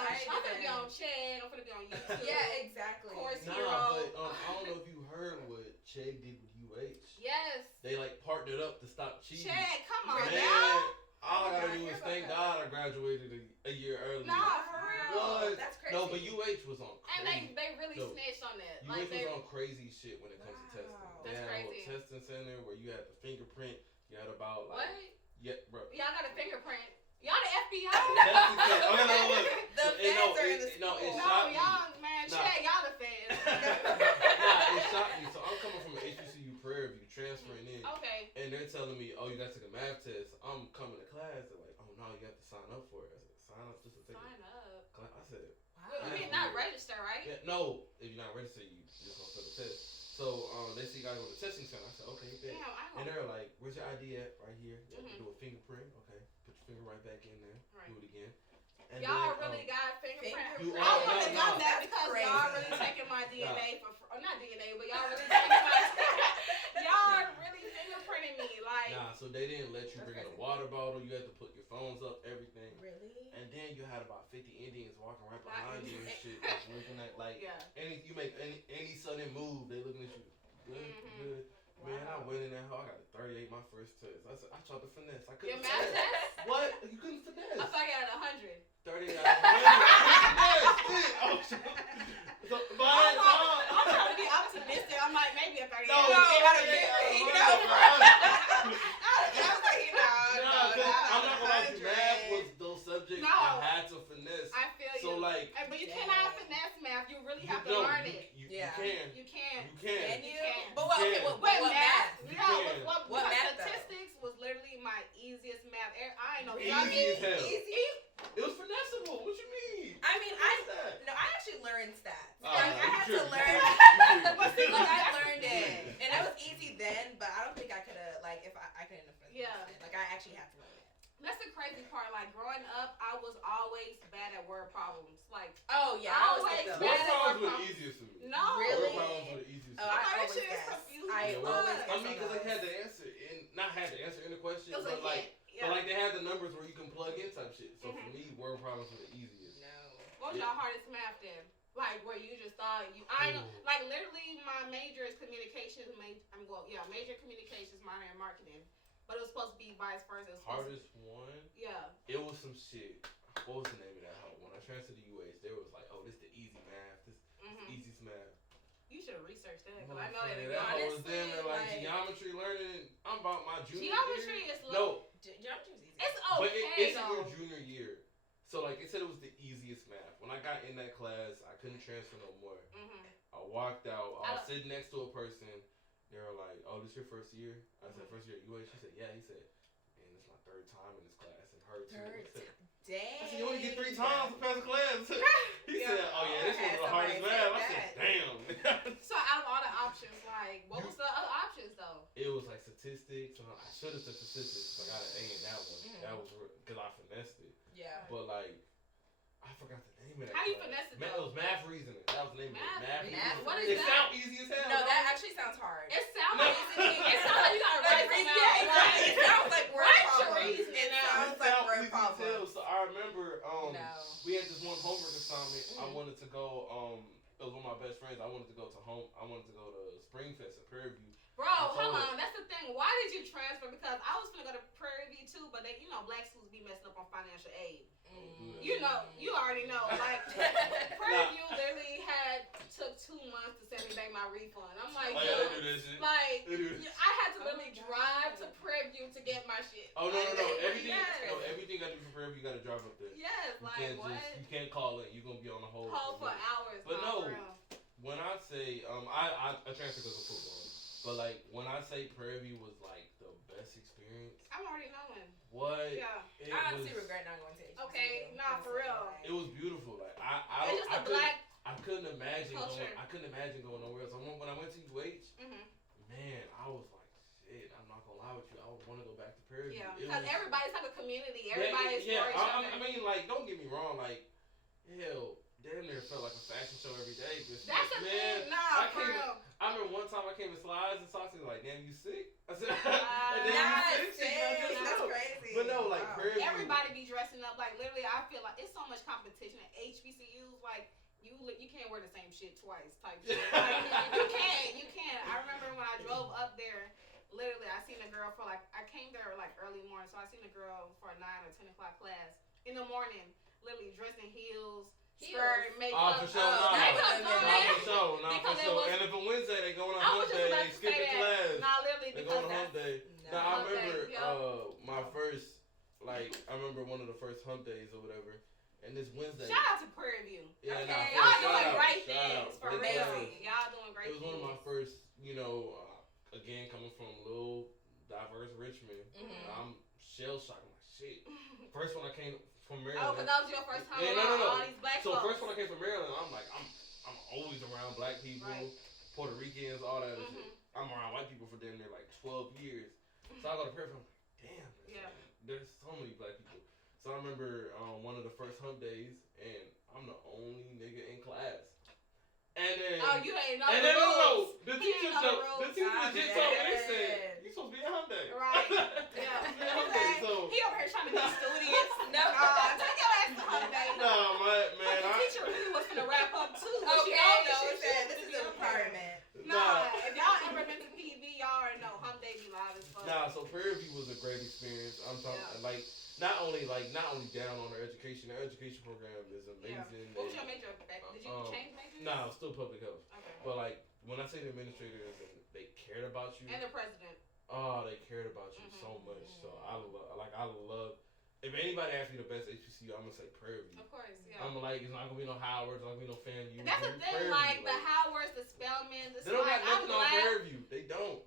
on Chegg. I'm gonna be on YouTube. Yeah, exactly. Course but I don't know if you heard what Chegg did with UH. Yes. They like partnered up to stop cheating. Chegg, come on, man. All I gotta do is thank God I graduated a year early. Nah, for real. What? That's crazy. No, but UH was on crazy. And they really snitched on that. UH was on crazy shit when it comes to testing. They That's had crazy. a testing center where you had the fingerprint. You had about what? Yeah, bro. Y'all got a fingerprint. Y'all the FBI? The fans are in the school. It shocked me. Y'all, man, Chad, y'all the fans. It shocked me. So I'm coming from an HBCU Prairie View, transferring in. Okay. And they're telling me, oh, you got to take a math test. I'm coming to class. They're like, oh, no, you have to sign up for it. I said, sign up just to take Sign up. I said, wow. You mean not register, right? Yeah, no, if you're not registered, you just gonna take the test. So they see you gotta go to the testing center. I said, okay, bet. And they're like, where's your ID at? Right here. You have to do a fingerprint. Okay, put your finger right back in there. Right. Do it again. And y'all really got fingerprint. You I wouldn't have done that because y'all really taking my DNA not DNA, but y'all really taking my y'all really fingerprinting me. Like Nah, so they didn't let you bring in a water bottle. You had to put your phones up, everything. Really? And then you had about 50 Indians walking right behind you and shit, just looking at you make any sudden move, they looking at you. Good. Wow. Man, I went in that hole. I got a 38 my first test. I said I tried to finesse. I couldn't. Your math test? What? You couldn't finesse. I thought you had 100. 38 out of 100. Oh shit. So, I'm trying to be optimistic. I'm like maybe a 38. No, I'm not gonna lie. Math was those subjects I had to finesse. I feel you. So like, but you cannot finesse math. You really have to learn it. You can. You can. Can you? But what math? What math? Statistics was literally my easiest math. I know. Easy as hell. It was finessable. What you mean? I mean, I actually learned stats. I had to learn. I learned it, and it was easy then. But I don't think I could have if I couldn't have finished it. I actually had to learn it. That's the crazy part. Like growing up, I was always bad at word problems. Like I always bad at word problems were the easiest to me. No, really. Word problems were the easiest. I always because they had the answer not had the answer in the question, but they had the numbers where you can plug in type shit. So for me, word problems were the easiest. No. What was your hardest math then? Like where you just thought like literally my major is communications. Major communications, minor in marketing. But it was supposed to be vice versa. Hardest one? Yeah. It was some shit. What was the name of that hoe? When I transferred to UH, they was like, oh, this the easy math. This the easiest math. You should have researched that. Because I know that was them and geometry learning. I'm about my junior geometry year. Geometry is easy. It's okay, but it's in your junior year. So like it said it was the easiest math. When I got in that class, I couldn't transfer no more. I walked out. I was sitting next to a person. They were like, oh, this your first year? I said, first year at UH? She said, yeah. He said, man, this is my third time in this class. And her too. Dang. I said, you only get 3 times to pass a class. He said, oh, yeah, this was the hardest math. I said, damn. So out of all the options, what was the other options, though? It was like statistics. I should have said statistics. I got an A in that one. That was because I finessed it. Yeah. But, I forgot the name of that. How you finesse it, though? It was math reasoning. That was the name of it. Math reasoning. What is that? It sounds easy as hell. No, that actually sounds hard. It sounds easy. It sounds like you gotta write something out. It sounds like word problems. It sounds like word problems. So I remember we had this one homework assignment. I wanted to go, it was one of my best friends. I wanted to go to Springfest in Prairie View. Bro, hold on. That's the thing. Why did you transfer? Because I was gonna go to Prairie View too, but they, black schools be messing up on financial aid. You already know. Like Prairie View literally took 2 months to send me back my refund. I'm like, they do that shit. I had to literally drive to Prairie View to get my shit. Oh no. Everything I do for Prairie View, you gotta drive up there. Yes, you can't call it. You're gonna be on the hold for hours. But no, when I say I transferred because of football. But when I say Prairie View was the best experience, I'm already knowing. What? Yeah. I honestly regret not going to HBCU. Okay, for real. It was beautiful. I couldn't imagine going nowhere else. When I went to UH, man, I was like, shit. I'm not gonna lie with you. I would want to go back to Prairie View. Yeah, because everybody's like a community. Everybody's for each other. I mean, don't get me wrong. Hell, damn near felt like a fashion show every day. That's the thing. Nah, for real. I remember one time I came in slides and socks and like, damn, you sick? I said, you sick? That's crazy. But no, Prairie View. Everybody be dressing up. Literally, I feel like it's so much competition at HBCUs. You can't wear the same shit twice type shit. You can't. I remember when I drove up there, literally, I seen a girl for I came there early morning, so I seen a girl for a 9 or 10 o'clock class in the morning, literally dressed in heels. Skirt, makeup. For sure. For sure. And if it's Wednesday, they going on hump day. They skip the class. Nah, literally, they going on hump day. No, I remember my first, I remember one of the first hump days or whatever. And this Wednesday. Shout out to Prairie View. Yeah, okay. Y'all doing great things. For real. Y'all doing great things. It was one of my first, again, coming from little, diverse Richmond. I'm shell-shocked. I'm like, shit. First when I came from Maryland. Oh, because that was your first time around all these black folks. So first when I came from Maryland, I'm like, I'm always around black people, Puerto Ricans, all that shit. I'm around white people for damn near 12 years. So I go to Prairie View, I'm like, damn, there's so many black people. So I remember one of the first hump days, and I'm the only nigga in class. And then, you ain't know and the then rules. the teacher legit told me, they said, you supposed to be a Hyundai. Right. Yeah. So, he over here trying to be studious. Nah, take your ass to Hyundai. Nah, man. The teacher really was gonna wrap up too. She said this is a requirement. Nah, if y'all ever been to PV, y'all already know Hyundai be live as fuck. Nah, so Prairie View was a great experience. I'm talking not only down on their education. Their education program is amazing. Yeah. What was your major? Did you change majors? Nah, still public health. Okay. But when I say the administrators and they cared about you. And the president. Oh, they cared about you so much. So I love. If anybody asks me the best HBCU, I'm gonna say Prairie View. Of course, yeah. I'm like, it's not gonna be no Howard, it's not gonna be no FAMU. That's the thing, like the Howards, the Spelmans, they don't got nothing on Prairie View. They don't.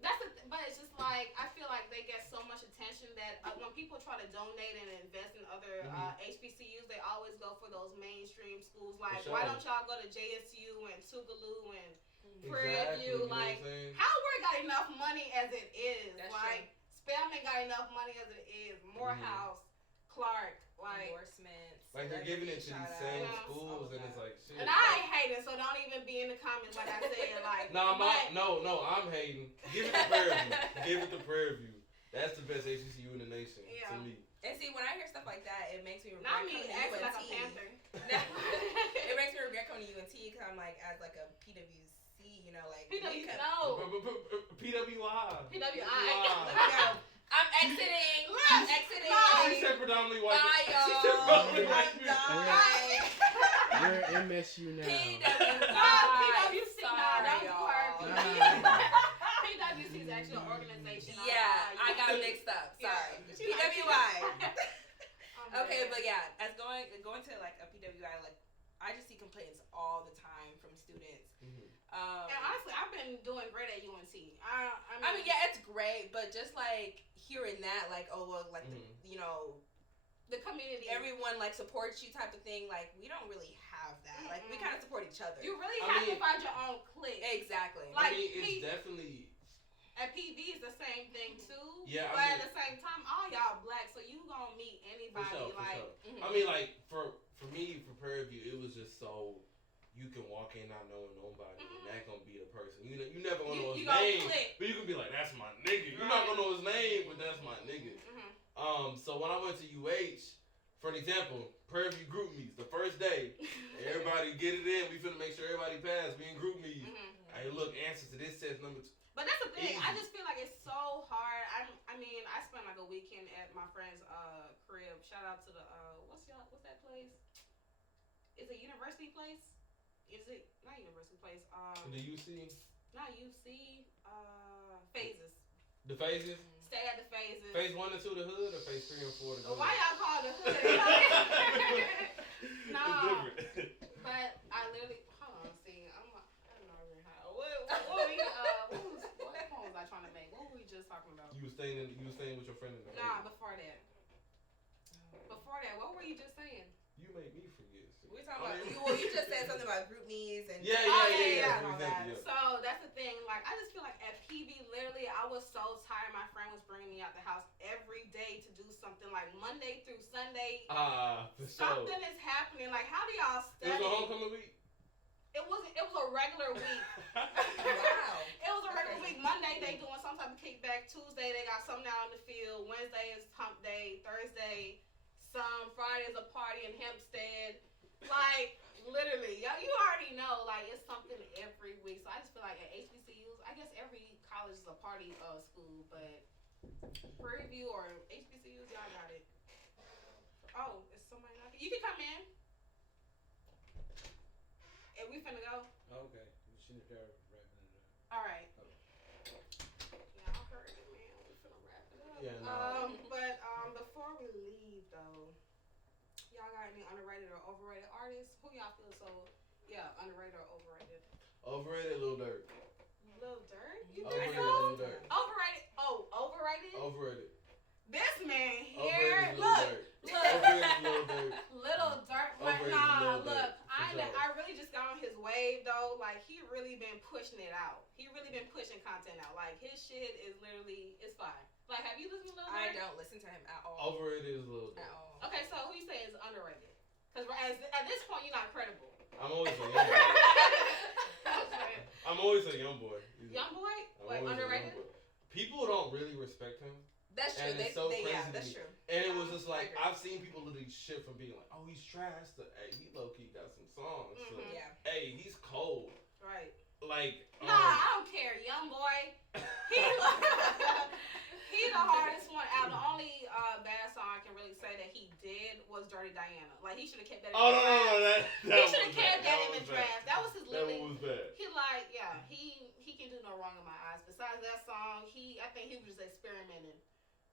But it's just like I feel like they get so much attention that when people try to donate and invest in other HBCUs, they always go for those mainstream schools. Like, why don't y'all go to JSU and Tougaloo and Prairie View? Like, Howard got enough money as it is. That's like, Spelman got enough money as it is. Morehouse. Clark, like endorsements. Like they're giving it to these same schools, and it's like shit. And I ain't hating, so don't even be in the comments like I said. Like no, I'm hating. Give it to Prairie View. Give it to Prairie View. That's the best HBCU in the nation to me. And see, when I hear stuff like that, it makes me regret coming to UNT. like a Panther. It makes me regret coming to UNT because I'm like, as like a PWC, you know, like PWI. Let me go. I'm exiting. She said predominantly white. Bye, y'all. She said predominantly white. We're MSU now. PWC. Sorry, y'all. PWC is actually an organization. Yeah, I got mixed up. Sorry. PWI. Okay, but yeah, as going to like a PWI, like I just see complaints all the time from students. And honestly, I've been doing great at UNT. I mean, yeah, it's great, but just like hearing that, like, oh, well, like, the community, everyone like supports you type of thing. Like, we don't really have that. Like, we kind of support each other. You really have to find your own clique. Exactly. Like, it's definitely. At PV, it's the same thing too. Yeah, but at the same time, all y'all black, so you gonna meet anybody. For sure. I mean, like for me, for Prairie View, it was just so. You can walk in not knowing nobody, and that gonna be the person. You never gonna know his name, but you can be like, "That's my nigga." You're not gonna know his name, but that's my nigga. So when I went to UH, for an example, Prairie View group meets the first day. Everybody get it in. We finna make sure everybody pass. We in group meets. Hey, look, answers to this says number 2. But that's the thing. I just feel like it's so hard. I mean, I spent like a weekend at my friend's crib. Shout out to the what's that place? Is it University Place? Is it not University Place? The UC? Not UC. Phases. The Phases? Stay at the Phases. Phase 1 and 2 the hood, or phase 3 and 4 the hood? Why y'all call it the hood? No. But I literally hold on. See, I'm not even high. What point was I trying to make? What were we just talking about? You was staying with your friend in the Nah, before that. What were you just saying? You made me forget. We talking about you just said something about group meets and yeah. So that's the thing. Like, I just feel like at PV, literally, I was so tired. My friend was bringing me out the house every day to do something. Like Monday through Sunday, something is happening. Like, how do y'all study? It was a homecoming week. It was a regular week. Wow. It was a regular week. Monday they doing some type of kickback. Tuesday they got something out on the field. Wednesday is hump day. Thursday, Friday is a party in Hempstead. Like, literally, you already know, like, it's something every week. So I just feel like at HBCUs, I guess every college is a party school, but Prairie View or HBCUs, y'all got it. Oh, is somebody not? You can come in. And we finna go. Okay. We shouldn't start wrapping it up. All right. Okay. Y'all heard it, man. We finna wrap it up. Yeah, no. But before we leave, though, y'all got any underrated or overrated artists? Who y'all feel underrated or overrated? Overrated, Lil Durk. Lil Durk? You Overrated, think so? Lil Durk. Overrated? Oh, overrated? Overrated. This man here, Overrated, look. Overrated, Lil Durk. Little Durk, but Overrated, nah, Lil look, Durk, for sure. I really just got on his wave though. Like, he really been pushing it out. He really been pushing content out. Like, his shit is literally, it's fire. Like, have you listened to Lil Durk? I don't listen to him at all. Overrated is Lil Durk. At all. Okay, so who you say is underrated? Because at this point, you're not credible. I'm always a young boy. I'm always a young boy. Young boy? I'm Like underrated? People don't really respect him. That's true. And it's so crazy yeah, to that's me. true. And it was just like I've seen people literally shit from being like, oh, he's trash. To, hey, he low key got some songs. So, Yeah. hey, he's cold. Right. Like. Nah, I don't care, young boy. He the hardest one out. The only bad song I can really say that he did was Dirty Diana. Like he should have kept that. Oh no, that he should have kept that in the draft. That was his literally. That was bad. He like he can do no wrong in my eyes. Besides that song, I think he was just experimenting.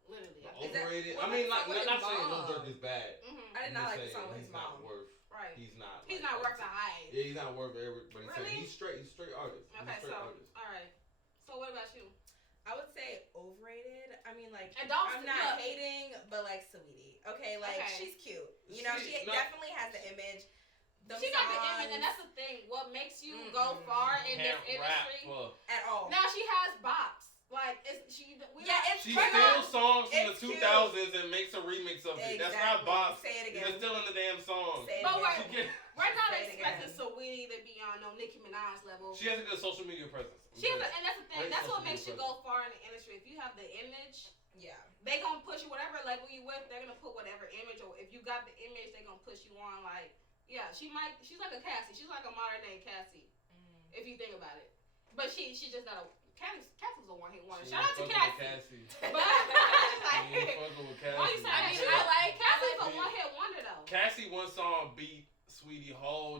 Literally. Overrated. I mean, like not saying no Dirk is bad. Mm-hmm. I did not like the song with his mom. Not worth. Right. He's not. He's not worth the hype. Yeah, he's not worth every. But really? He's straight artist. Okay, he's straight artist. All right. So what about you? I would say overrated. I mean, like, I'm not hating, but like Saweetie. Okay, like she's cute. You know, she definitely has the image. She got the image, and that's the thing. What makes you go far in this industry at all? Now she has bops. Like she steals songs from the 2000s and makes a remix of it. That's not bops. Say it again. They're still in the damn song. But we're not expecting Saweetie to be on no Nicki Minaj level. She has a good social media presence. And that's the thing. That's what makes you go far in the industry. If you have the image, they gonna push you whatever label you with. They're gonna put whatever image, or if you got the image, they gonna push you on. Like, she's like a Cassie. She's like a modern day Cassie, if you think about it. But she just not a. Cassie's a one-hit wonder. Shout out to Cassie. But why you say that? I like Cassie's a one-hit wonder though. Cassie one song beat Sweetie whole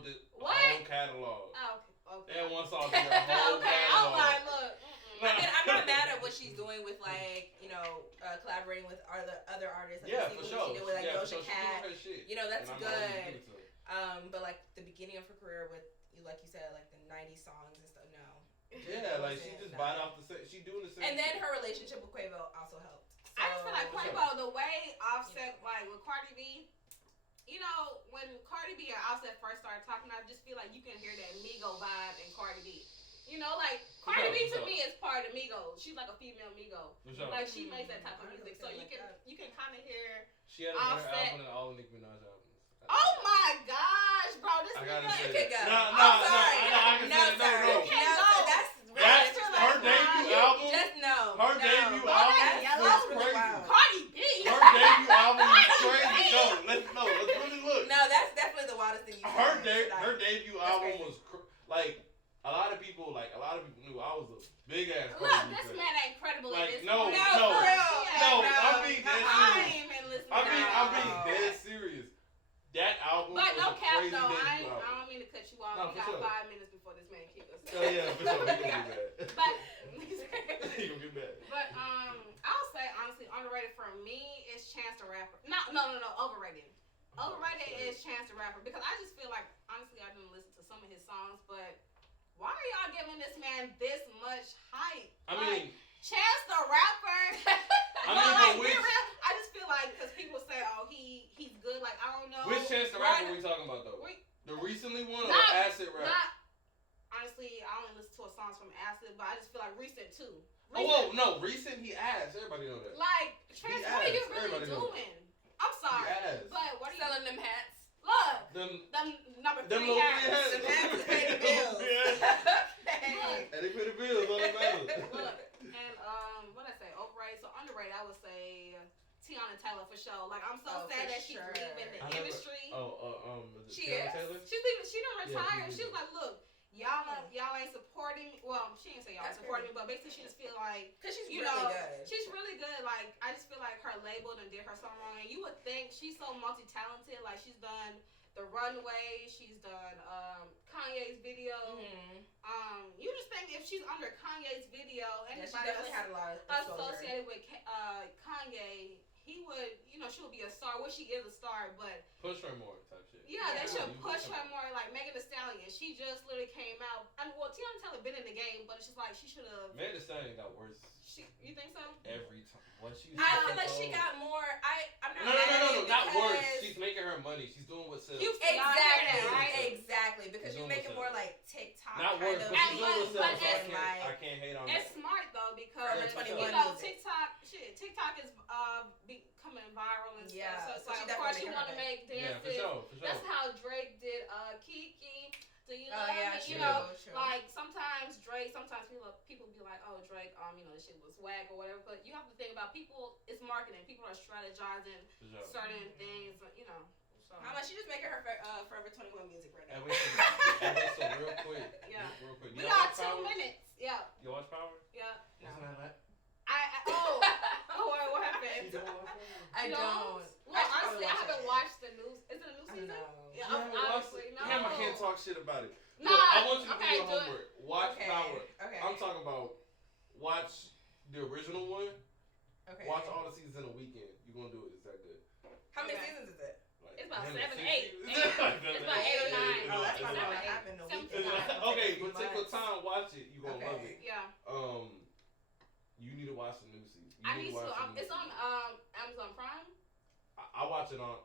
catalog. Okay. And one song beat her whole catalog. I'm like, look. I mean, I'm not mad at what she's doing with like, collaborating with other artists. Like, for sure. She did with like Doja Cat. You know, that's good. But like the beginning of her career with, like you said, like the '90s songs and stuff. No. Yeah, like she just bite off the same. She doing the same. And then her relationship with Quavo also helped. So, I just feel like Quavo, the way Offset, like with Cardi B, when Cardi B and Offset first started talking, I just feel like you can hear that Migo vibe in Cardi B. Like Cardi B to me is part of Migos. She's like a female Migo. Like she makes that type of music, so you can kind of hear. She had a better album than all Nicki Minaj albums. Oh my gosh, bro! This nigga. You can go. No. You can go. That's her debut album. Just no. Her debut album was crazy. Cardi B. Her debut album was crazy. Let's really look. No, that's definitely the wildest thing you said. Her debut album was like a lot of people knew I was a big ass. Look, this man ain't credible in this. No. I'm being dead serious. I'm being dead serious. That album but was no a cap crazy though. I album. don't mean to cut you off. No, we got sure. 5 minutes before this man kicks us. Oh yeah, for sure. He gonna get mad. But he gonna get mad. But I'll say honestly, underrated for me is Chance the Rapper. No, overrated. Overrated is Chance the Rapper because I just feel like honestly I didn't listen to some of his songs, but why are y'all giving this man this much hype? I mean, Chance the Rapper. I just feel like because people say, oh, he's good. Like I don't know. Which Chance the Rapper are we talking about though? The recently one or Acid Rap? Honestly, I only listen to his songs from Acid, but I just feel like recent too. Recent he ass. Everybody know that. Like Chance, what are you really doing? I'm sorry, but what are you selling them hats? Look, them number 3 Them hats hats. to pay the bills. And they pay the bills on the matter. Look, and what I say, overrated, so underrated, I would say Tiana Taylor for sure. Like I'm so sad that she's leaving the industry. She is. Taylor? She's leaving. She done retired. She was like, look, y'all ain't supporting me. Well, she didn't say y'all ain't supporting me, but basically she just feel like because she's really good. She's really good. Like I just feel like her label done did her something wrong, and you would think she's so multi-talented. Like she's done The Runway, she's done Kanye's video. You just think if she's under Kanye's video, and she definitely had a lot of associated with Kanye, he would, she would be a star. Well, she is a star, but push her more type shit. Yeah, they should push her more. Like Megan Thee Stallion, she just literally came out. Tiana Taylor been in the game, but it's just like she should have. Megan Thee Stallion got worse. You think so? Every time. I feel like she got more. I'm not. No, not worse. She's making her money. She's doing what sells. Exactly, because you make it more like TikTok. Not worse, but she's doing what sells. I can't hate on that. It's smart though because TikTok is becoming viral and stuff. So it's like, of course, you want to make dances. Yeah, for sure. That's how Drake did Kiki. like sometimes Drake. Sometimes people be like, oh Drake, this shit was whack or whatever. But you have to think about people. It's marketing. People are strategizing certain things. So. How much she just making her Forever 21 music right now? So real quick. Yeah. Real quick. We got 2 minutes. Yeah. You watch Power? Yeah. No. What happened? I don't. Well, honestly, I haven't watched the news. Is it a new season? Yeah, honestly, no. Damn, I can't talk shit about it. No. Look, I want you to do your homework. Watch Power. Okay. I'm talking about watch the original one. Okay. Watch all the seasons in a weekend. You're gonna do it. It's that good. How many seasons is it? It's about 7, 8. It's about 8 or 9. Oh, that's not gonna happen no weekend. Okay, but take your time, watch it. You're gonna love it. Yeah. You need to watch the new season. I need to. It's on Amazon Prime. I watch it on.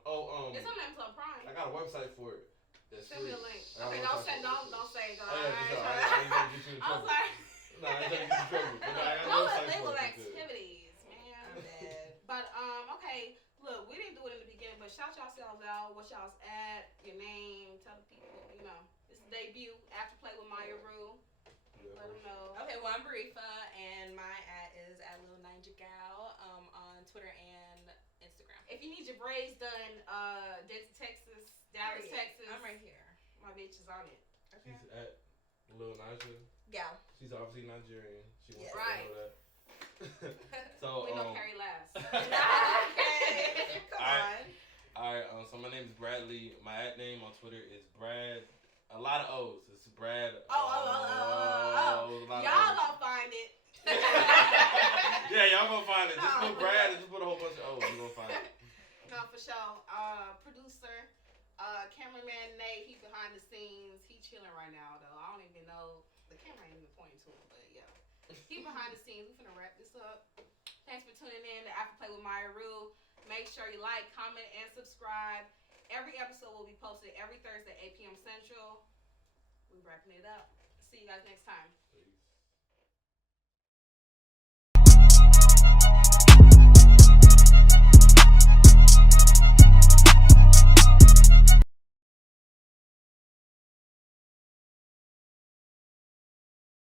It's on Amazon Prime. I got a website for it. Send me a link. Okay, don't say. Oh yeah, for sure. I ain't gonna get you in trouble. I'm sorry. Nah, I ain't gonna get you in trouble. But I got a no website illegal for it. activities, man. I'm dead. But okay. Look, we didn't do it in the beginning, but shout yourselves out. What y'all's at? Your name. Tell the people. It's the debut. After Play with Maya Rue. Let them know. Okay, well I'm Barifa, and my is at Lil Ninja Gal on Twitter and Instagram. If you need your braids done, Dallas, Texas. I'm right here. My bitch is on it. Okay. She's at Lil Ninja Gal. She's obviously Nigerian. She wants to right. know that. So we know Carrie last. Okay. Come on. Alright, so my name is Bradley. My @ name on Twitter is Brad. A lot of O's. It's Brad. Y'all gonna find it. Yeah, y'all gonna find it. Just put Brad and just put a whole bunch of O's. You gonna find it. No, for sure. Producer, cameraman Nate. He behind the scenes. He chilling right now though. I don't even know. The camera ain't even pointing to him, but yeah. He behind the scenes. We finna wrap this up. Thanks for tuning in to After Play with Maya Rue. Make sure you like, comment, and subscribe. Every episode will be posted every Thursday, 8 p.m. Central. We're wrapping it up. See you guys next time.